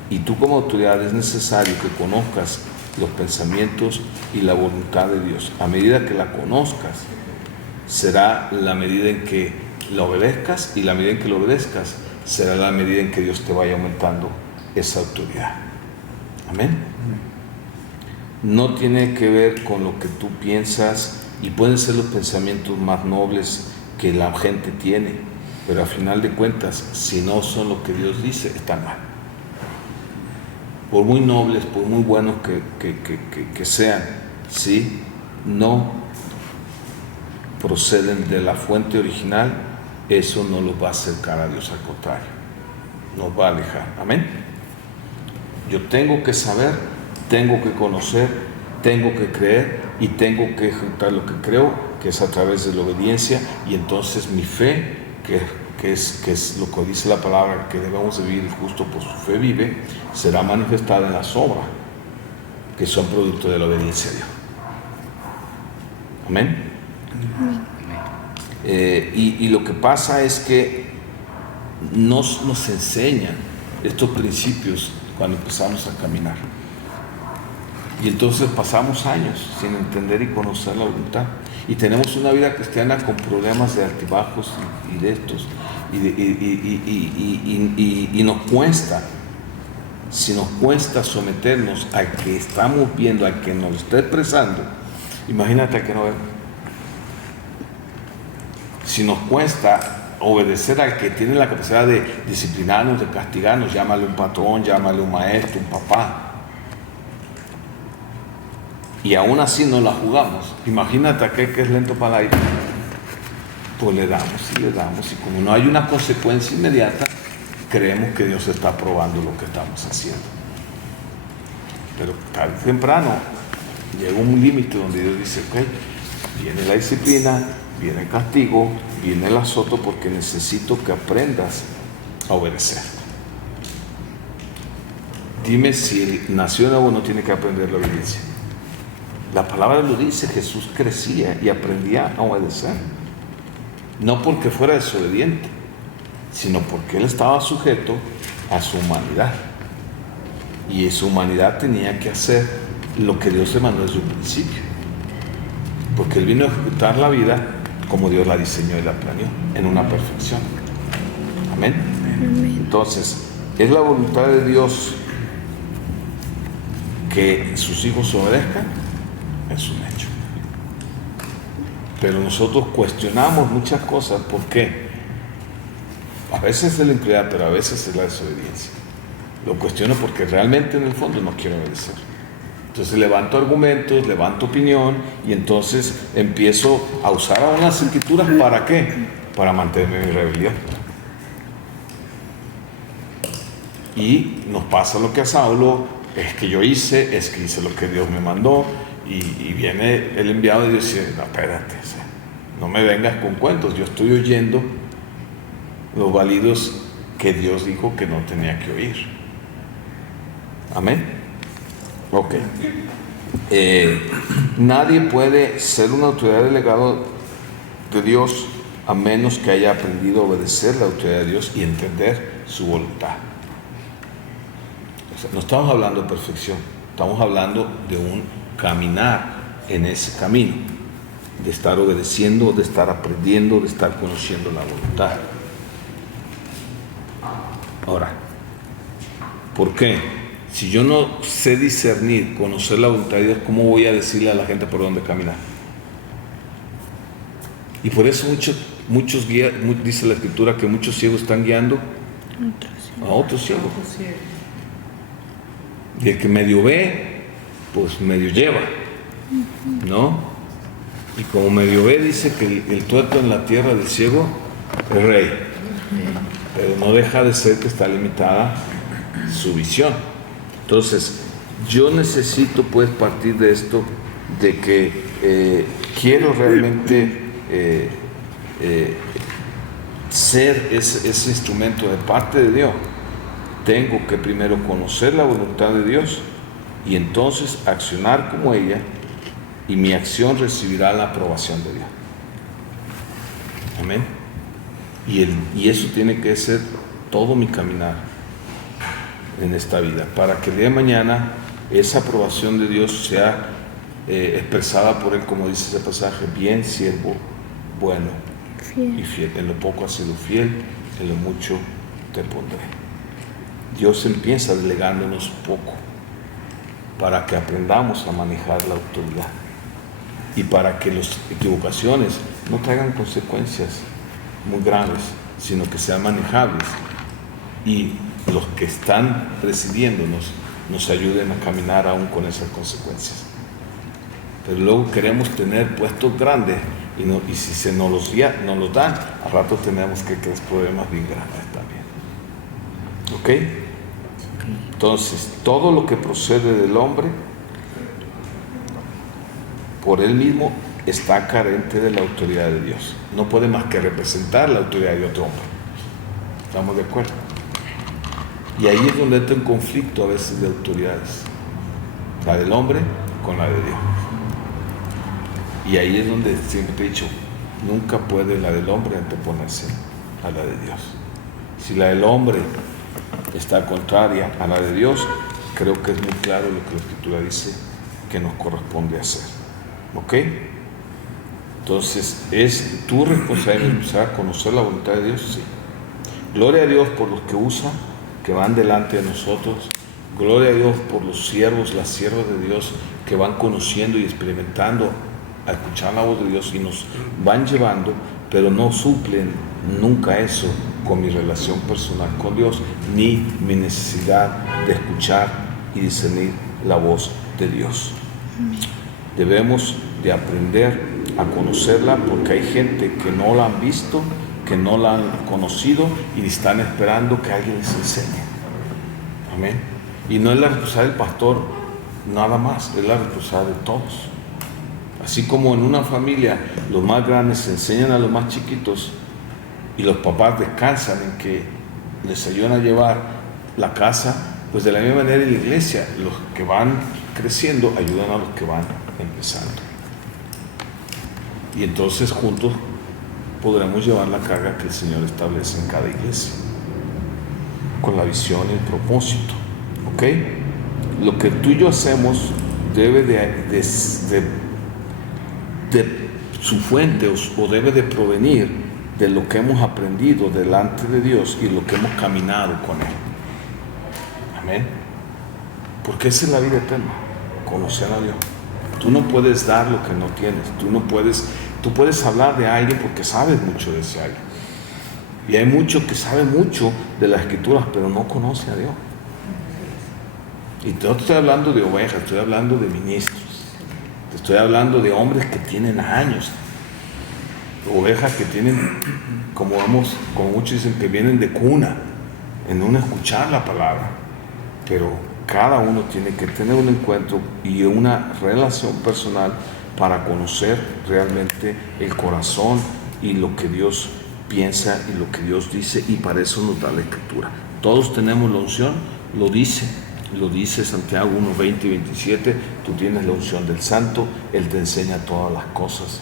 y tú como autoridad es necesario que conozcas los pensamientos y la voluntad de Dios. A medida que la conozcas, será la medida en que la obedezcas, y la medida en que lo obedezcas será la medida en que Dios te vaya aumentando esa autoridad. Amén. No tiene que ver con lo que tú piensas, y pueden ser los pensamientos más nobles que la gente tiene, pero a final de cuentas, si no son lo que Dios dice, están mal. Por muy nobles, por muy buenos que sean, si no proceden de la fuente original, eso no los va a acercar a Dios, al contrario, nos va a alejar. Amén. Yo tengo que saber, tengo que conocer, tengo que creer y tengo que ejecutar lo que creo, que es a través de la obediencia, y entonces mi fe, que es lo que dice la palabra, que debemos de vivir justo por su fe vive, será manifestada en las obras que son producto de la obediencia a Dios. Amén. Y lo que pasa es que nos enseñan estos principios cuando empezamos a caminar, y entonces pasamos años sin entender y conocer la voluntad, y tenemos una vida cristiana con problemas de altibajos y de estos, y nos cuesta. Si nos cuesta someternos al que estamos viendo, al que nos está expresando, imagínate al que no vemos. Si nos cuesta obedecer al que tiene la capacidad de disciplinarnos, de castigarnos, llámale un patrón, llámale un maestro, un papá. Y aún así no la jugamos. Imagínate aquel que es lento para el aire. Pues le damos, y como no hay una consecuencia inmediata, creemos que Dios está aprobando lo que estamos haciendo. Pero tarde o temprano llega un límite donde Dios dice, ok, viene la disciplina, viene el castigo, viene el azoto, porque necesito que aprendas a obedecer. Dime si el nació de nuevo no tiene que aprender la obediencia. La palabra lo dice, Jesús crecía y aprendía a obedecer. No porque fuera desobediente, sino porque Él estaba sujeto a su humanidad. Y su humanidad tenía que hacer lo que Dios le mandó desde un principio. Porque Él vino a ejecutar la vida como Dios la diseñó y la planeó, en una perfección. Amén. Entonces, es la voluntad de Dios que sus hijos obedezcan, es un hecho. Pero nosotros cuestionamos muchas cosas. ¿Por qué? A veces es la incredulidad, pero a veces es la desobediencia. Lo cuestiono porque realmente en el fondo no quiero obedecer. Entonces levanto argumentos, levanto opinión y entonces empiezo a usar unas escrituras. ¿Para qué? Para mantenerme en mi rebelión. Y nos pasa lo que a Saulo, es que yo hice, es que hice lo que Dios me mandó, y viene el enviado de Dios y dice, no, espérate, no me vengas con cuentos, yo estoy oyendo los válidos que Dios dijo que no tenía que oír. Amén. Ok. Nadie puede ser una autoridad delegada de Dios a menos que haya aprendido a obedecer la autoridad de Dios y entender su voluntad. O sea, no estamos hablando de perfección, estamos hablando de un caminar en ese camino, de estar obedeciendo, de estar aprendiendo, de estar conociendo la voluntad. Ahora, ¿por qué? Si yo no sé discernir, conocer la voluntad de Dios, ¿cómo voy a decirle a la gente por dónde caminar? Y por eso muchos guías, dice la Escritura que muchos ciegos están guiando a otros ciegos. Y el que medio ve, pues medio lleva, ¿no? Y como medio ve, dice que el tuerto en la tierra del ciego es rey. Pero no deja de ser que está limitada su visión. Entonces, yo necesito pues partir de esto, de que quiero realmente ser ese instrumento de parte de Dios. Tengo que primero conocer la voluntad de Dios y entonces accionar como ella, y mi acción recibirá la aprobación de Dios. Amén. Y eso tiene que ser todo mi caminar en esta vida, para que el día de mañana esa aprobación de Dios sea expresada por Él, como dice ese pasaje: bien siervo, bueno y fiel. En lo poco has sido fiel, en lo mucho te pondré. Dios empieza delegándonos poco para que aprendamos a manejar la autoridad y para que las equivocaciones no traigan consecuencias muy graves, sino que sean manejables, y los que están presidiéndonos nos ayuden a caminar aún con esas consecuencias. Pero luego queremos tener puestos grandes y si se nos los dan, a rato tenemos que crear problemas bien grandes también. ¿Ok? Entonces, todo lo que procede del hombre, por él mismo, está carente de la autoridad de Dios. No puede más que representar la autoridad de otro hombre. ¿Estamos de acuerdo? Y ahí es donde entra un conflicto a veces de autoridades. La del hombre con la de Dios. Y ahí es donde siempre te he dicho, nunca puede la del hombre anteponerse a la de Dios. Si la del hombre está contraria a la de Dios, creo que es muy claro lo que la Escritura dice que nos corresponde hacer. ¿Ok? Entonces, ¿es tu responsabilidad empezar a conocer la voluntad de Dios? Sí. Gloria a Dios por los que usa, que van delante de nosotros. Gloria a Dios por los siervos, las siervas de Dios que van conociendo y experimentando a escuchar la voz de Dios y nos van llevando, pero no suplen nunca eso con mi relación personal con Dios, ni mi necesidad de escuchar y discernir la voz de Dios. Debemos de aprender a conocerla, porque hay gente que no la han visto, que no la han conocido y están esperando que alguien les enseñe. Amén. Y no es la responsabilidad del pastor nada más, es la responsabilidad de todos. Así como en una familia los más grandes enseñan a los más chiquitos y los papás descansan en que les ayudan a llevar la casa, pues de la misma manera en la iglesia los que van creciendo ayudan a los que van empezando. Y entonces juntos podremos llevar la carga que el Señor establece en cada iglesia, con la visión y el propósito. ¿Ok? Lo que tú y yo hacemos debe de su fuente o debe de provenir de lo que hemos aprendido delante de Dios y lo que hemos caminado con Él. Amén. Porque esa es la vida eterna, conocer a Dios. Tú no puedes dar lo que no tienes. Tú puedes hablar de alguien porque sabes mucho de ese alguien. Y hay muchos que saben mucho de las Escrituras, pero no conocen a Dios. Y no te estoy hablando de ovejas, estoy hablando de ministros. Te estoy hablando de hombres que tienen años. Ovejas que tienen, como muchos dicen, que vienen de cuna, en un escuchar la palabra. Pero cada uno tiene que tener un encuentro y una relación personal para conocer realmente el corazón y lo que Dios piensa y lo que Dios dice, y para eso nos da la Escritura. Todos tenemos la unción, lo dice Santiago 1, 20 y 27, tú tienes la unción del Santo, Él te enseña todas las cosas.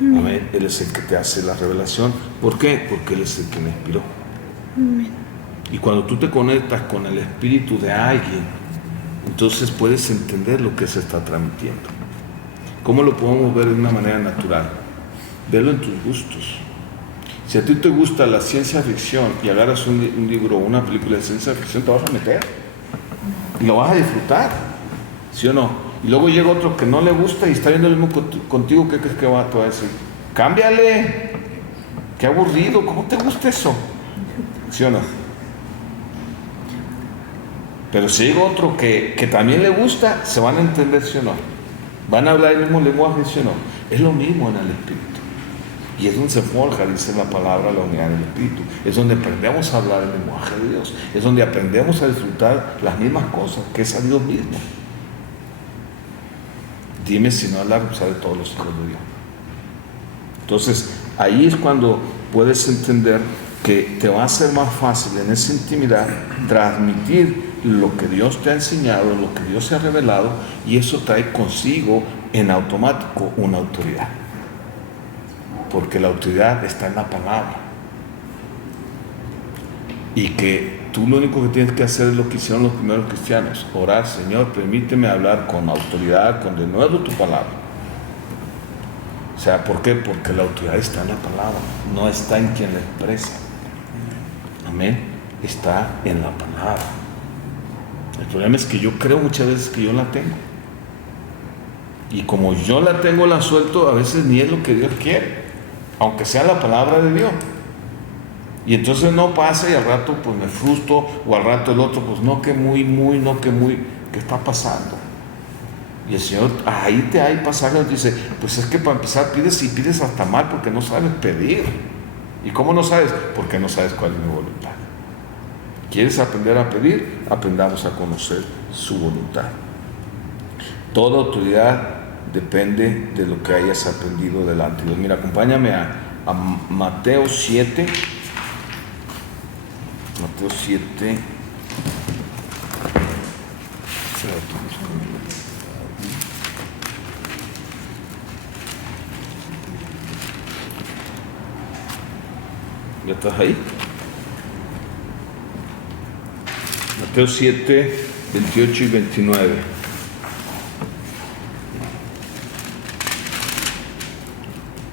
Amén. Él es el que te hace la revelación. ¿Por qué? Porque Él es el que me inspiró. Amén. Y cuando tú te conectas con el espíritu de alguien, entonces puedes entender lo que se está transmitiendo. ¿Cómo lo podemos ver de una manera natural? Verlo en tus gustos. Si a ti te gusta la ciencia ficción y agarras un libro o una película de ciencia ficción, te vas a meter y lo vas a disfrutar, ¿sí o no? Y luego llega otro que no le gusta y está viendo lo mismo contigo. ¿Qué crees que te va a decir? Cámbiale, qué aburrido, ¿cómo te gusta eso? ¿Sí o no? Pero si llega otro que también le gusta, se van a entender, ¿sí o no? Van a hablar el mismo lenguaje, ¿sí o no? Es lo mismo en el Espíritu. Y es donde se forja, dice la palabra, la unidad del Espíritu. Es donde aprendemos a hablar el lenguaje de Dios. Es donde aprendemos a disfrutar las mismas cosas, que es a Dios mismo. Dime si no es la responsabilidad de todos los hijos de Dios. Entonces, ahí es cuando puedes entender que te va a ser más fácil en esa intimidad transmitir lo que Dios te ha enseñado, lo que Dios te ha revelado, y eso trae consigo en automático una autoridad. Porque la autoridad está en la palabra. Y que tú lo único que tienes que hacer es lo que hicieron los primeros cristianos: orar, Señor, permíteme hablar con autoridad, con denuedo tu palabra. O sea, ¿por qué? Porque la autoridad está en la palabra, no está en quien la expresa. Amén. Está en la palabra. El problema es que yo creo muchas veces que yo la tengo. Y como yo la tengo, la suelto, a veces ni es lo que Dios quiere, aunque sea la palabra de Dios. Y entonces no pasa y al rato pues me frustro, o al rato el otro pues no que muy, ¿qué está pasando? Y el Señor, ahí hay pasajes donde dice, pues es que para empezar pides y pides hasta mal porque no sabes pedir. ¿Y cómo no sabes? Porque no sabes cuál es mi voluntad. ¿Quieres aprender a pedir? Aprendamos a conocer su voluntad. Toda autoridad depende de lo que hayas aprendido delante de Dios. Mira, acompáñame a Mateo 7. Mateo 7. ¿Ya estás ahí? Mateo 7, 28 y 29.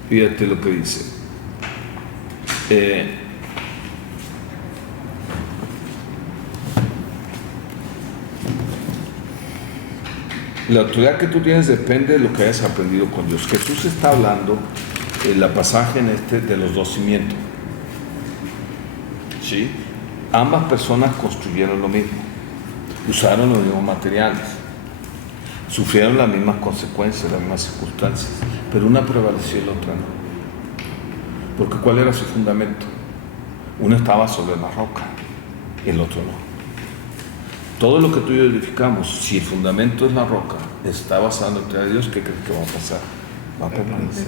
Fíjate lo que dice. La autoridad que tú tienes depende de lo que hayas aprendido con Dios. Jesús está hablando en la pasaje de los dos cimientos. ¿sí? Ambas personas construyeron lo mismo, usaron los mismos materiales, sufrieron las mismas consecuencias, las mismas circunstancias, pero una prevaleció y la otra no. Porque ¿cuál era su fundamento? Uno estaba sobre la roca, el otro no. Todo lo que tú y yo edificamos, si el fundamento es la roca, está basado en la doctrina de Dios, ¿qué crees que va a pasar? Va a permanecer.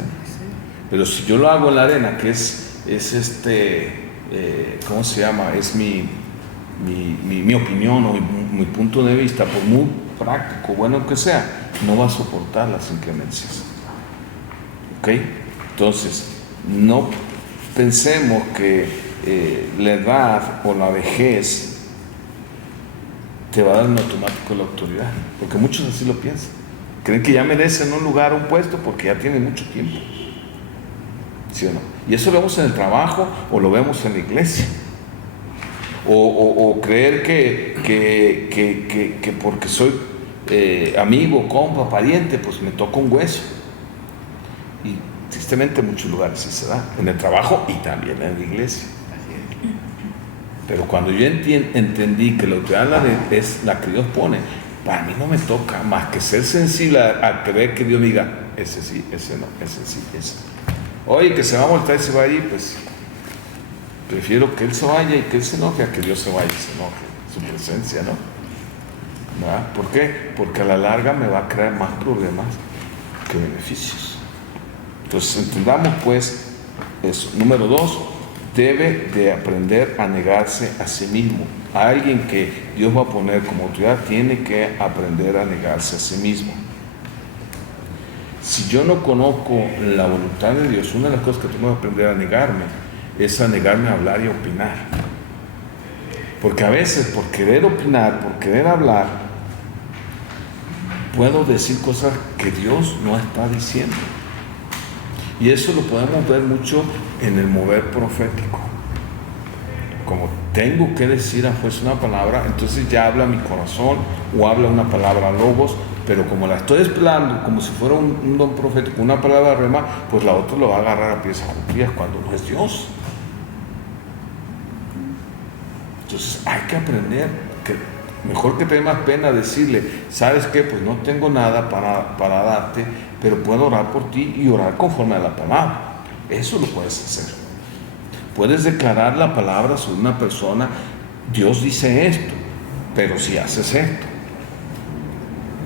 Pero si yo lo hago en la arena, que es ¿cómo se llama? Es mi opinión o mi punto de vista, por muy práctico, bueno que sea, no va a soportar las inclemencias. ¿Ok? Entonces, no pensemos que la edad o la vejez te va a dar en automático la autoridad, porque muchos así lo piensan. Creen que ya merecen un lugar, un puesto, porque ya tienen mucho tiempo. ¿Sí o no? Y eso lo vemos en el trabajo o lo vemos en la iglesia. O creer que porque soy amigo, compa, pariente, pues me toca un hueso. Y tristemente en muchos lugares sí se da, en el trabajo y también en la iglesia. Pero cuando yo entendí que la autoridad es la que Dios pone, para mí no me toca más que ser sensible a creer que Dios diga, ese sí, ese no, ese sí, ese. Oye, que se va a molestar y se va a ir, pues prefiero que Él se vaya y que Él se enoje a que Dios se vaya y se enoje, su presencia, ¿no? ¿Verdad? ¿Por qué? Porque a la larga me va a crear más problemas que beneficios. Entonces entendamos pues eso. Número 2, debe de aprender a negarse a sí mismo. A alguien que Dios va a poner como autoridad tiene que aprender a negarse a sí mismo. Si yo no conozco la voluntad de Dios, una de las cosas que tengo que aprender a negarme es a negarme a hablar y a opinar. Porque a veces por querer opinar, por querer hablar, puedo decir cosas que Dios no está diciendo. Y eso lo podemos ver mucho en el mover profético. Como tengo que decir a fuerza una palabra, entonces ya habla mi corazón o habla una palabra logos, pero como la estoy esperando como si fuera un don profético, una palabra rema, pues la otra lo va a agarrar a pies juntillas cuando no es Dios. Entonces hay que aprender que mejor que tener más pena decirle, ¿sabes qué? Pues no tengo nada para darte, pero puedo orar por ti y orar conforme a la palabra. Eso lo puedes hacer. Puedes declarar la palabra sobre una persona, Dios dice esto, pero si haces esto.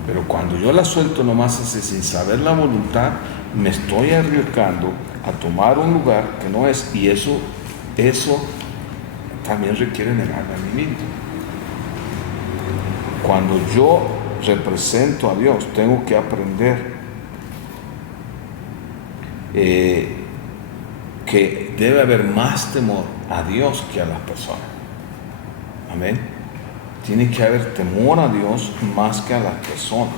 Pero cuando yo la suelto nomás así, sin saber la voluntad, me estoy arriesgando a tomar un lugar que no es, y eso también requiere negarme a mí mismo. Cuando yo represento a Dios, tengo que aprender que debe haber más temor a Dios que a las personas. Amén. Tiene que haber temor a Dios más que a las personas.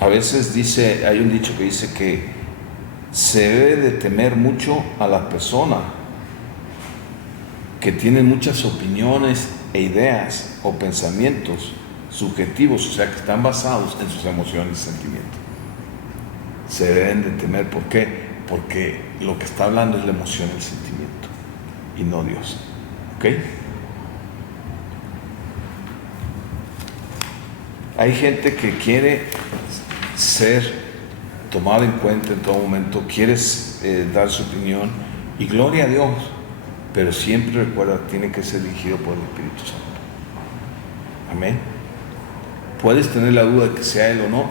A veces hay un dicho que dice que se debe de temer mucho a las personas que tienen muchas opiniones e ideas o pensamientos subjetivos, o sea, que están basados en sus emociones y sentimientos. Se deben de temer, ¿por qué? Porque lo que está hablando es la emoción y el sentimiento, y no Dios. ¿Ok? Hay gente que quiere ser tomada en cuenta en todo momento, quiere dar su opinión, y gloria a Dios, pero siempre recuerda, tiene que ser dirigido por el Espíritu Santo. Amén. Puedes tener la duda de que sea Él o no,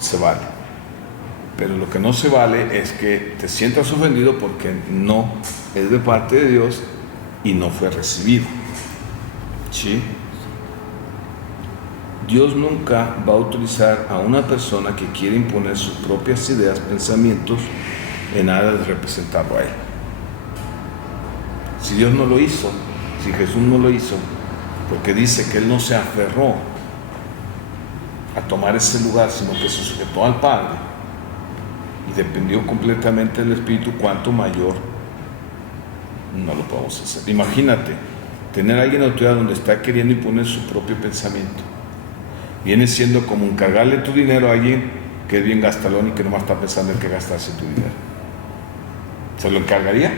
se vale. Pero lo que no se vale es que te sientas ofendido porque no es de parte de Dios y no fue recibido. ¿Sí? Dios nunca va a utilizar a una persona que quiere imponer sus propias ideas, pensamientos, en aras de representarlo a Él. Si Dios no lo hizo, si Jesús no lo hizo, porque dice que Él no se aferró a tomar ese lugar, sino que se sujetó al Padre y dependió completamente del Espíritu, cuanto mayor no lo podemos hacer. Imagínate tener a alguien en autoridad donde está queriendo imponer su propio pensamiento. Viene siendo como encargarle tu dinero a alguien que es bien gastalón y que nomás está pensando en qué gastarse tu dinero. ¿Se lo encargaría?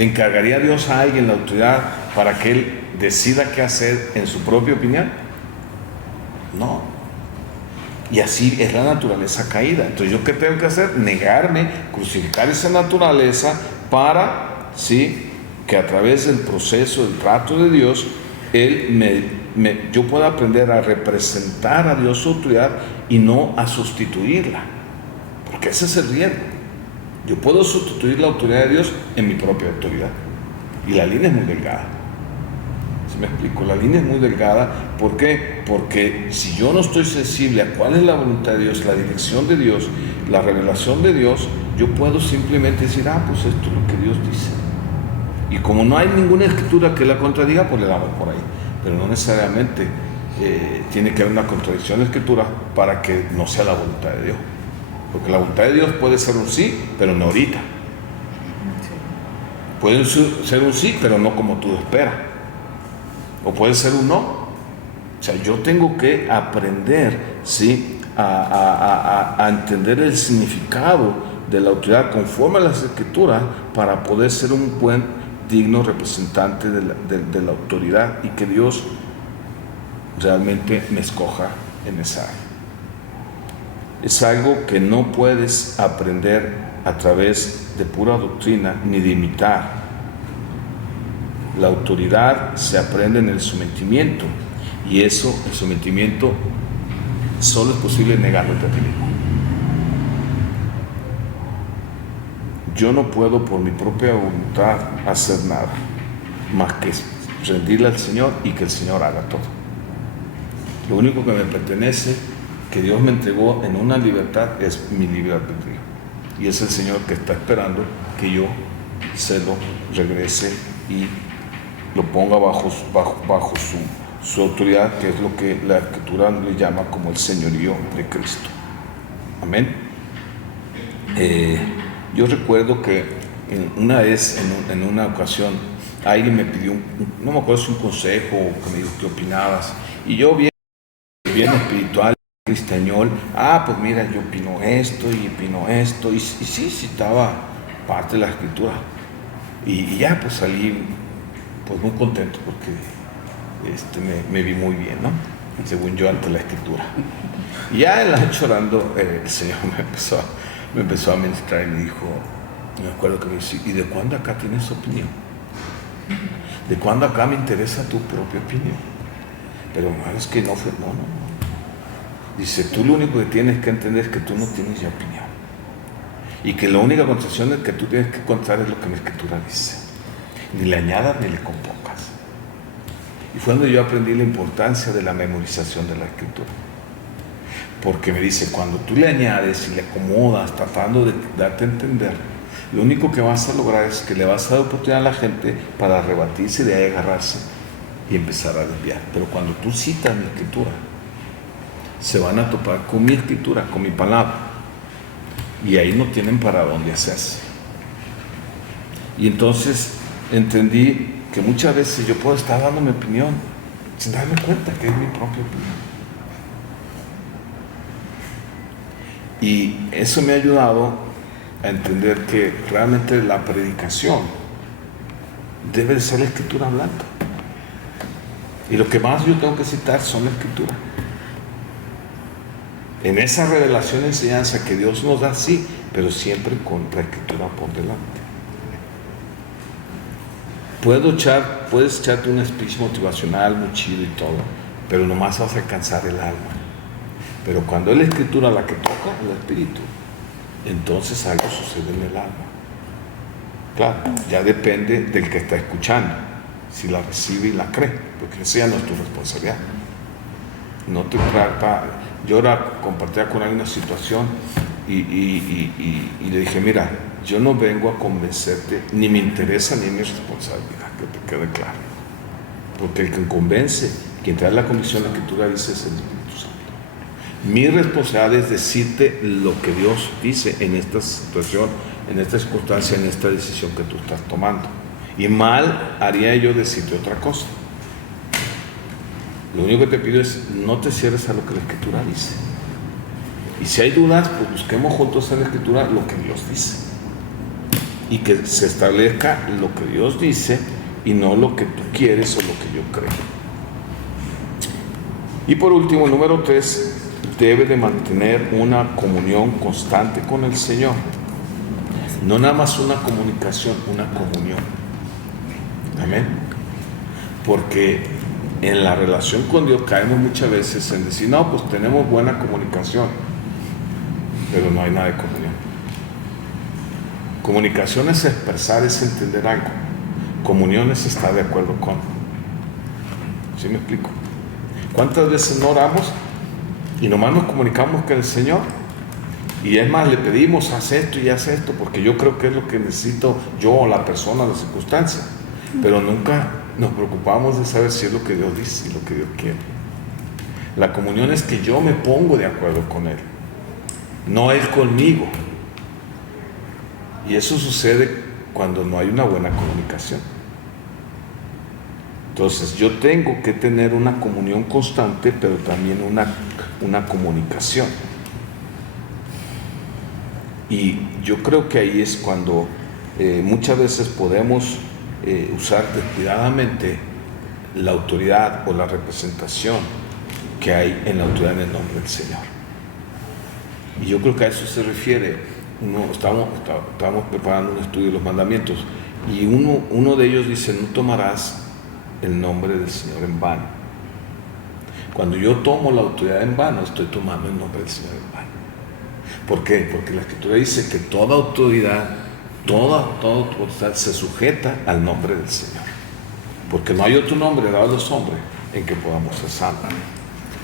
¿Le encargaría a Dios a alguien la autoridad para que él decida qué hacer en su propia opinión? No. Y así es la naturaleza caída. Entonces, ¿yo qué tengo que hacer? Negarme, crucificar esa naturaleza para, ¿sí?, que a través del proceso, del trato de Dios, yo pueda aprender a representar a Dios su autoridad y no a sustituirla. Porque ese es el riesgo. Yo puedo sustituir la autoridad de Dios en mi propia autoridad. Y la línea es muy delgada. ¿Sí me explico? La línea es muy delgada. ¿Por qué? Porque si yo no estoy sensible a cuál es la voluntad de Dios, la dirección de Dios, la revelación de Dios, yo puedo simplemente decir, pues esto es lo que Dios dice. Y como no hay ninguna escritura que la contradiga, pues le damos por ahí. Pero no necesariamente tiene que haber una contradicción de la escritura para que no sea la voluntad de Dios. Porque la voluntad de Dios puede ser un sí, pero no ahorita. Puede ser un sí, pero no como tú esperas. O puede ser un no. O sea, yo tengo que aprender, ¿sí?, a entender el significado de la autoridad conforme a las escrituras para poder ser un buen, digno representante de la autoridad y que Dios realmente me escoja en esa área. Es algo que no puedes aprender a través de pura doctrina ni de imitar. La autoridad se aprende en el sometimiento, y eso, el sometimiento, solo es posible negándote a ti mismo. Yo no puedo por mi propia voluntad hacer nada más que rendirle al Señor y que el Señor haga todo. Lo único que me pertenece, que Dios me entregó en una libertad, es mi libre albedrío. Y es el Señor que está esperando que yo se lo regrese y lo ponga bajo su autoridad, que es lo que la Escritura le llama como el señorío de Cristo. Amén. Yo recuerdo que una vez, en una ocasión, alguien me pidió, no me acuerdo si un consejo o que me dijo qué opinabas, y yo bien espiritual, cristiañol, pues mira, yo opino esto y opino esto, y sí citaba parte de la escritura, y ya pues salí pues muy contento porque me vi muy bien, ¿no? Según yo, ante la escritura. Y ya en la noche orando, el Señor me empezó a ministrar y me dijo, me acuerdo que me dice, ¿y de cuándo acá tienes opinión? ¿De cuándo acá me interesa tu propia opinión? Pero hermano, es que no. Dice, tú lo único que tienes que entender es que tú no tienes ya opinión. Y que la única concesión que tú tienes que contar es lo que la Escritura dice. Ni le añadas ni le compongas. Y fue donde yo aprendí la importancia de la memorización de la Escritura. Porque me dice, cuando tú le añades y le acomodas tratando de darte a entender, lo único que vas a lograr es que le vas a dar oportunidad a la gente para rebatirse, de ahí agarrarse y empezar a desviar. Pero cuando tú citas mi escritura, se van a topar con mi escritura, con mi palabra, y ahí no tienen para dónde hacerse. Y entonces entendí que muchas veces yo puedo estar dando mi opinión sin darme cuenta que es mi propia opinión. Y eso me ha ayudado a entender que realmente la predicación debe de ser la escritura hablando. Y lo que más yo tengo que citar son la escritura. En esa revelación y enseñanza que Dios nos da, sí, pero siempre con la escritura por delante. Puedes echarte un speech motivacional muy chido y todo, pero nomás vas a alcanzar el alma. Pero cuando es la escritura la que toca el espíritu, entonces algo sucede en el alma. Claro, ya depende del que está escuchando, si la recibe y la cree, porque esa ya no es tu responsabilidad. No te trata. Yo ahora compartía con alguien una situación y le dije, mira, yo no vengo a convencerte, ni me interesa ni es mi responsabilidad, que te quede claro. Porque el que convence, quien trae la convicción, la escritura dice, es el Espíritu Santo. Mi responsabilidad es decirte lo que Dios dice en esta situación, en esta circunstancia, en esta decisión que tú estás tomando. Y mal haría yo decirte otra cosa. Lo único que te pido es no te cierres a lo que la Escritura dice. Y si hay dudas, pues busquemos juntos en la Escritura lo que Dios dice. y que se establezca lo que Dios dice y no lo que tú quieres o lo que yo creo. Y por último, el número 3, debe de mantener una comunión constante con el Señor. No nada más una comunicación, una comunión. Amén. Porque en la relación con Dios caemos muchas veces en decir, no, pues tenemos buena comunicación, pero no hay nada de comunión. Comunicación es expresar, es entender algo. Comunión es estar de acuerdo con. ¿Sí me explico? ¿Cuántas veces no oramos y nomás nos comunicamos con el Señor? Y es más, le pedimos, haz esto y haz esto, porque yo creo que es lo que necesito yo o la persona, la circunstancia. Pero nunca nos preocupamos de saber si es lo que Dios dice y lo que Dios quiere. La comunión es que yo me pongo de acuerdo con Él, no Él conmigo. Y eso sucede cuando no hay una buena comunicación. Entonces yo tengo que tener una comunión constante, pero también una comunicación. Y yo creo que ahí es cuando muchas veces podemos usar descuidadamente la autoridad o la representación que hay en la autoridad en el nombre del Señor. Y yo creo que a eso se refiere. Estamos preparando un estudio de los mandamientos y uno de ellos dice, no tomarás el nombre del Señor en vano. Cuando yo tomo la autoridad en vano, estoy tomando el nombre del Señor en vano. ¿Por qué? Porque la Escritura dice que toda autoridad se sujeta al nombre del Señor. Porque no hay otro nombre dado a los hombres en que podamos ser salvos.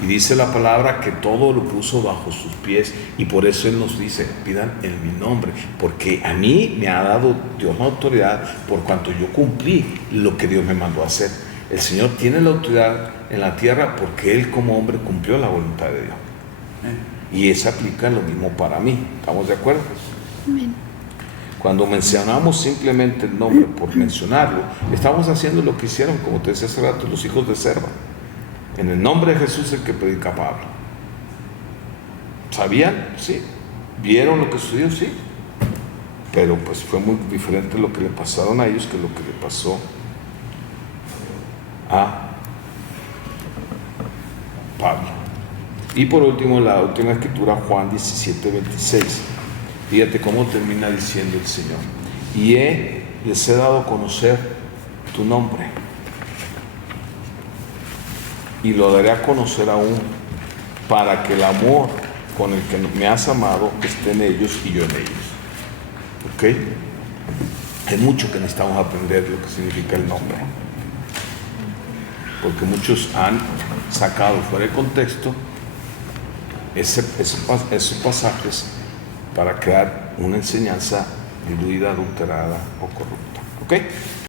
Y dice la palabra que todo lo puso bajo sus pies, y por eso Él nos dice, pidan en mi nombre, porque a mí me ha dado Dios la autoridad por cuanto yo cumplí lo que Dios me mandó a hacer. El Señor tiene la autoridad en la tierra porque Él como hombre cumplió la voluntad de Dios. Y eso aplica lo mismo para mí. ¿Estamos de acuerdo? Amén. Cuando mencionamos simplemente el nombre por mencionarlo, estamos haciendo lo que hicieron, como te decía hace rato, los hijos de Serva. En el nombre de Jesús el que predica Pablo. ¿Sabían? Sí. ¿Vieron lo que sucedió? Sí. Pero pues fue muy diferente lo que le pasaron a ellos que lo que le pasó a Pablo. Y por último, la última escritura, Juan 17:26. Fíjate cómo termina diciendo el Señor. Y les he dado a conocer tu nombre. Y lo daré a conocer aún, para que el amor con el que me has amado esté en ellos y yo en ellos. ¿Ok? Hay mucho que necesitamos aprender lo que significa el nombre. Porque muchos han sacado fuera de contexto esos pasajes para crear una enseñanza diluida, adulterada o corrupta. ¿Ok?